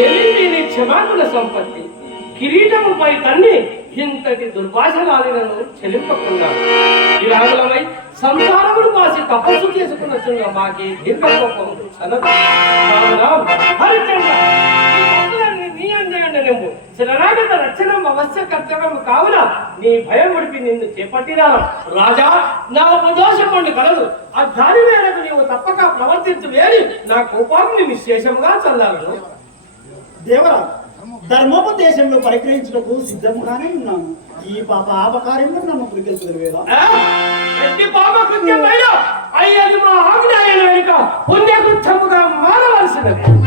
ఏమి నీ క్షమాగుణ సంపత్తి కిరీటముపై తన్ని ఇంతటి దుర్భాషలాలను చెల్లింపకున్నాను. విరాగులమై సంసారములు మాసి తపస్సు చేసుకున్న మాకి దీర్ఘకోపం శరణాగత రక్షణం అవశ్య కర్తవ్యం కావున నీ భయం విడిపి నిన్ను చేపట్టినా రాజా. నా ఉపదోషముండి కలదు ఆ దాని మేరకు నీవు తప్పక ప్రవర్తించలేని నా కోపాన్ని నిశ్శేషముగా చల్లాలను. దేవరా, ధర్మోపదేశంలో పరిగ్రహించుటకు సిద్ధముగానే ఉన్నాను. ఈ పాప ఆపకార్యంలో నన్ను పురికెళ్తువేదా? ఎట్టి పాపకృత్యం అయ్యది మా ఆజ్ఞాయక పుణ్యకృత్యముగా మారవలసినది.